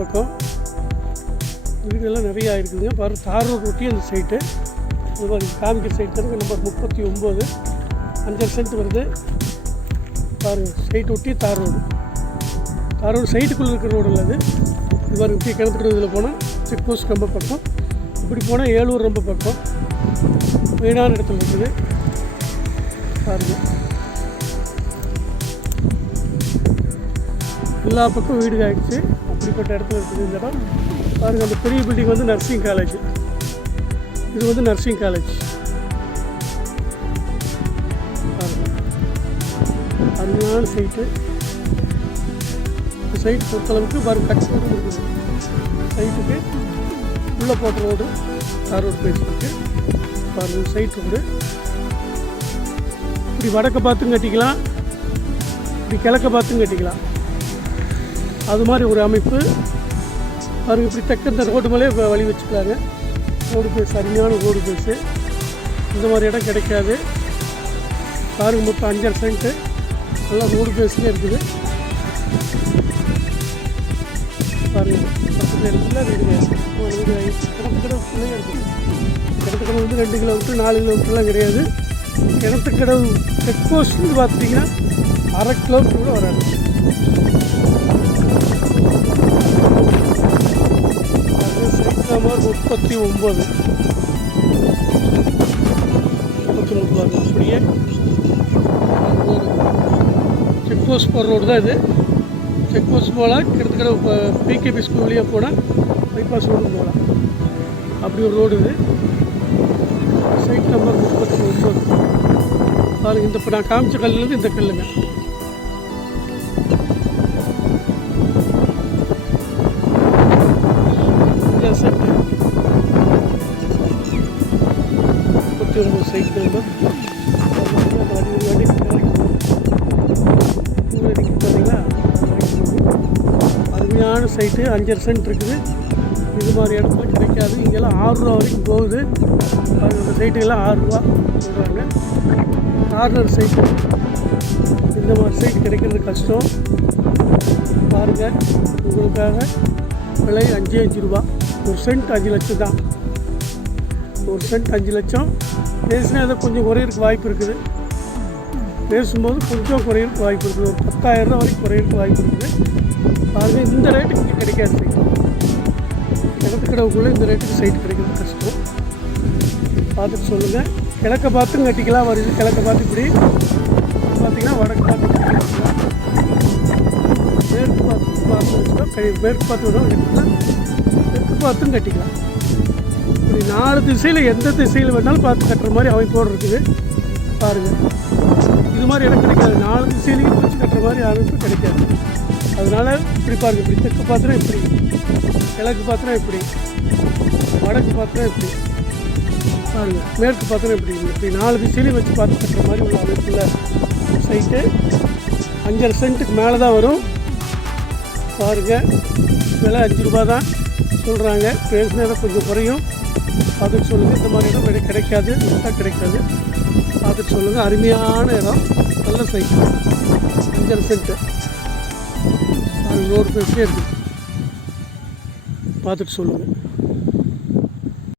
பக்கம் வீடுகள்லாம் நிறையா இருக்குதுங்க. பாரு தார் ரோடு ஒட்டி அந்த சைட்டு. இது மாதிரி காமிக்கிற சைட்டு இருக்குது. நம்பர் 39 5 சென்ட் வருது. பாருங்கள், சைட்டு ஒட்டி தார் ரோடு சைட்டுக்குள்ளே இருக்கிற ரோடு இல்லை அது. இது மாதிரி இப்படி கிணத்துக்கிற இதில் போனால் செக் போஸ்ட் ரொம்ப பக்கம். இப்படி போனால் ஏலூர் ரொம்ப பக்கம். மெயினான இடத்துல இருக்குது. பாருங்கள், எல்லா பக்கம் வீடு ஆகிடுச்சு. அப்படிப்பட்ட இடத்துல இருக்குது இந்த இடம். பாருங்கள், அந்த பெரிய பில்டிங் வந்து நர்சிங் காலேஜ். இது வந்து நர்சிங் காலேஜ். பாருங்கள், அருமையான சைட்டு. இந்த சைட் பொறுத்தளவுக்கு பாருங்கள், டச் ரோடு இருக்குது. சைட்டுக்கு உள்ளே போட்ட ரோடு தார் ரோடு பேசிருக்கு. பாருங்கள், சைட் ரோடு. இப்படி வடக்க பார்த்தும் கட்டிக்கலாம், இப்படி கிழக்க பார்த்தும் கட்டிக்கலாம். அது மாதிரி ஒரு அமைப்பு. பாருங்கள், இப்படி தெற்க இந்த ரோடு மேலே வழி வச்சுக்கலாங்க. ரோடு பேஸ், அருமையான ரோடு பேஸு. இந்த மாதிரி இடம் கிடைக்காது. பாருங்கள், மொத்தம் 5 சென்ட்டு நல்லா ரோடு பேஸ்லேயே இருக்குது. பாருங்கள், பக்கத்தில் இடத்துல வீடு கிணத்துக்கடவு ஃபுல்லே இருக்குது. கிணத்துக்கடவு வந்து 2 கிலோமீட்டர் 4 கிலோமீட்டர்லாம் கிடையாது. கிணத்துக்கடவு செக் போஸ்ட் பார்த்துட்டிங்கன்னா 1/2 கிலோமீட்டர் கூட வராது. சைட் நம்பர் 39 அப்படியே செக் போஸ்ட் போகிற ரோடு தான் இது. செக் போஸ்ட் போகலாம், கிட்டத்தட்ட பிகேபி ஸ்கூல் வழியாக போனால் பைபாஸ் ரோடு போகலாம். அப்படி ஒரு ரோடு இது. Side number 39. பாருங்கள், இந்த இப்போ நான் காமிச்ச கல்லுலேருந்து இந்த கல்லுங்க. இந்த செட்டு 39 சைட் நம்பர். பார்த்தீங்களா, அருமையான சைட்டு. 5 சென்ட் இருக்குது. இது மாதிரி இடத்துல கிடைக்காது. இங்கெல்லாம் 6 ரூபா வரைக்கும் போகுது. அந்த சைட்டுக்கெல்லாம் 6 ரூபா சொல்கிறாங்க. Corner side. இந்த மாதிரி சைட்டு கிடைக்கிறது கஷ்டம். பாருங்கள், உங்களுக்காக விலை 5 ரூபா. 1 சென்ட் 5 லட்சம் தான். 1 சென்ட் 5 லட்சம். பேசினா அதை கொஞ்சம் குறையிறதுக்கு வாய்ப்பு இருக்குது. பேசும்போது கொஞ்சம் குறையிறதுக்கு வாய்ப்பு இருக்குது. ஒரு 10,000 ரூபா வரைக்கும் குறையிறதுக்கு வாய்ப்பு இருக்குது. பாருங்கள், இந்த ரேட்டுக்கு இங்கே கிடைக்காது சைட்டு. கிணத்துக்கடவுக்குள்ளே இந்த ரேட்டுக்கு சைட்டு கிடைக்கிறது கஷ்டம். பார்த்துட்டு சொல்லுங்கள். கிழக்க பார்த்தும் கட்டிக்கலாம். வருது கிழக்க பார்த்து இப்படி பார்த்திங்கன்னா வடக்கு பார்த்து கட்டிக்கலாம். மேற்கு பார்த்து வச்சுக்கலாம். மேற்கு பார்த்து வரும் கட்டிக்கலாம். தெற்கு பார்த்தும் கட்டிக்கலாம். இப்படி 4 திசையில் எந்த திசையில் வேணாலும் பார்த்து கட்டுற மாதிரி அமைப்போடு இருக்குது. பாருங்கள், இது மாதிரி இடம் கிடைக்காது. 4 திசையிலையும் பிடிச்சி கட்டுற மாதிரி அமைப்பு கிடைக்காது. அதனால் இப்படி பாருங்கள், இப்படி தெற்கு பார்த்துனா இப்படி, கிழக்கு பார்த்துனா இப்படி, வடக்கு பார்த்துனா இப்படி, பாருங்கள் மேற்கு பார்த்துனா இப்படி 4 திசையிலையும் வச்சு பார்த்து கட்டுற மாதிரி உள்ள அமைப்புள்ள சைட்டு. 5 சென்ட்டுக்கு மேலே தான் வரும். பாருங்கள், விலை 5 ரூபா தான் சொல்கிறாங்க. பேசினா கொஞ்சம் குறையும். பார்த்துட்டு சொல்லுங்கள். இந்த மாதிரி இடம் கிடைக்காது, கிடைக்காது. பார்த்துட்டு சொல்லுங்கள். அருமையான இடம், நல்ல சைட்டு. 5 சென்ட்டு. அது ரோடு பேசியே இருக்குது. பார்த்துட்டு சொல்லுங்கள்.